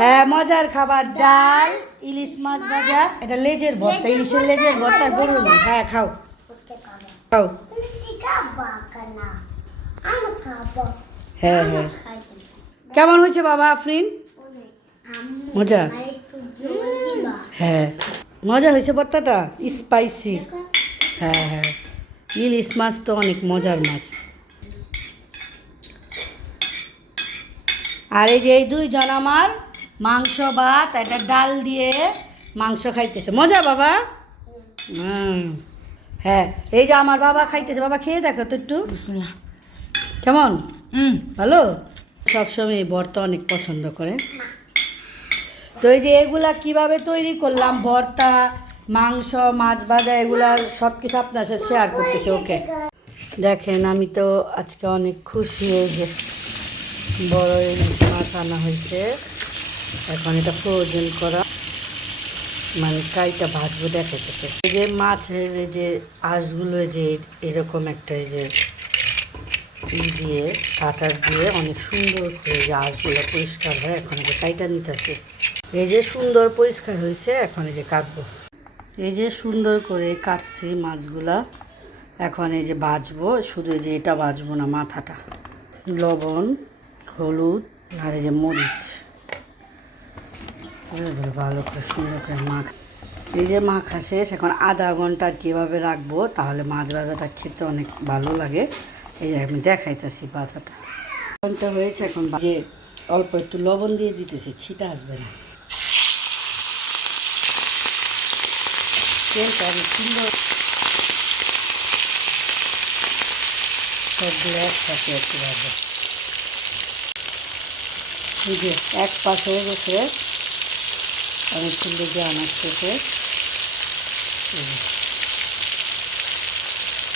হ্যাঁ মজার খাবার, ডাল, ইলিশ মাছ ভাজা, এটা লেজের ভর্তা, ইলিশের লেজের ভর্তা, গরুর মাছ। হ্যাঁ খাও খাও। হ্যাঁ হ্যাঁ কেমন হয়েছে বাবা আফরিন? মজা? হ্যাঁ মজা হয়েছে ভর্তাটা, স্পাইসি। হ্যাঁ হ্যাঁ ইলিশ মাছ তো অনেক মজার মাছ। আর এই যে এই দুইজন আমার মাংস ভাত একটা ডাল দিয়ে মাংস খাইতেছে, মজা বাবা। হ্যাঁ এই যে আমার বাবা খাইতেছে, বাবা খেয়ে দেখো তো একটু। বিসমিল্লাহ। কেমন? ভালো। সবসময় এই ভর্তা অনেক পছন্দ করে। তো এই যে এগুলা কিভাবে তৈরি করলাম, ভর্তা, মাংস, মাছ ভাজা, এগুলার সব কিছু আপনার সাথে শেয়ার করতেছি। ওকে দেখেন আমি তো আজকে অনেক খুশি, এই যে বড় ইলিশ মাছ আনা হয়েছে, এখন এটা ফ্রোজেন করা, মানে কাইটা ভাজবো দেখাইতেছে। এই যে মাছের এই যে আঁশগুলো যে এরকম একটা এই যে দিয়ে কাটার দিয়ে অনেক সুন্দর করে যে আঁশগুলো পরিষ্কার হয়, এখন এই যে কাইটা নিতেছে। এই যে সুন্দর পরিষ্কার হয়েছে, এখন এই যে কাটবো। এই যে সুন্দর করে কাটছি মাছগুলা, এখন এই যে ভাজবো। শুধু এই যে এটা ভাজবো না, মাথাটা, লবণ, হলুদ আর এই যে মরিচ ভালো করে সুন্দর করে মাখ। এই যে মাখা শেষ, এখন আধা ঘন্টা কীভাবে রাখবো তাহলে মাছ ভাজাটা খেতে অনেক ভালো লাগে। এই যে আমি দেখাইতেছি ভাজাটা ঘন্টা হয়েছে, এখন যে অল্প একটু লবণ দিয়ে দিতেছি, ছিটা আসবে না। তেলটা আমি সুন্দর সবগুলো একসাথে একটু ভাজবো। এই যে এক পাশ হয়ে গেছে, আমি সুন্দর দিয়ে আনাজটাকে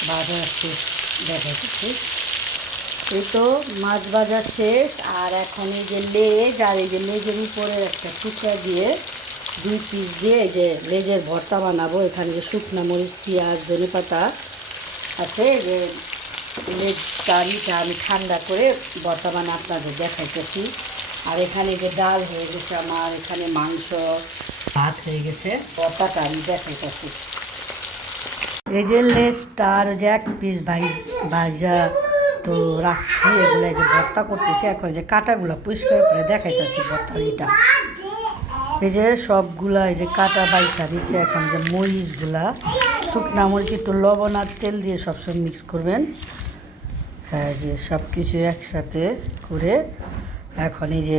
ভাজা শেষ দেখাচ্ছি। এই তো মাছ ভাজা শেষ। আর এখন এই যে লেজ, আর এই যে লেজের উপরে একটা টুকরা দিয়ে 2 পিস দিয়ে এই যে লেজের ভর্তা বানাবো। এখানে যে শুকনো মরিচ, পেঁয়াজ, ধনেপাতা আছে, যে লেজটা আমি ঠান্ডা করে ভর্তা বানা আপনাদের দেখাইতেছি। আর এখানে যে ডাল হয়ে গেছে আমার, এখানে মাংস ভাত হয়ে গেছে, ভর্তাটা আমি দেখাইতেছি। এই যে লেজটা আর যে 1 পিস ভাজা তো রাখছি, এগুলো এই যে ভর্তা করতেছি। এখন যে কাঁটাগুলো পরিষ্কার করে দেখাইতেছি ভর্তার এটা। এই যে সবগুলা এই যে কাঁটা বাইছা দিচ্ছে। এখন যে মরিচগুলা, শুকনা মরিচ একটু লবণ আর তেল দিয়ে সবসময় মিক্স করবেন। হ্যাঁ যে সব কিছু একসাথে করে এখন এই যে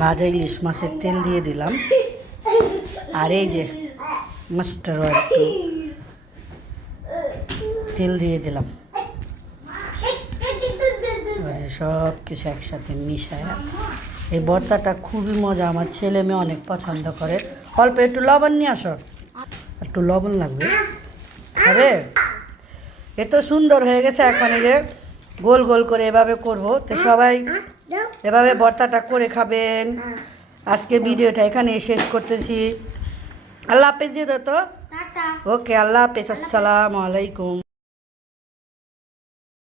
ভাজা ইলিশ মাছের তেল দিয়ে দিলাম। আর এই যে মাস্টার অয়েল একটু তেল দিয়ে দিলাম। সব কিছু একসাথে মিশায় এই ভর্তাটা খুবই মজা, আমার ছেলে মেয়ে অনেক পছন্দ করে। অল্প একটু লবণ নিয়ে আসো, একটু লবণ লাগবে আরে। এত সুন্দর হয়ে গেছে। এখন এই যে গোল গোল করে এভাবে করব, তো সবাই এভাবে ভর্তাটা করে খাবেন। আজকে ভিডিওটা এখানে শেষ করতেছি। আল্লাহ হাফেজ দিয়ে দাও তো। ওকে আল্লাহ হাফেজ, আসসালামু আলাইকুম।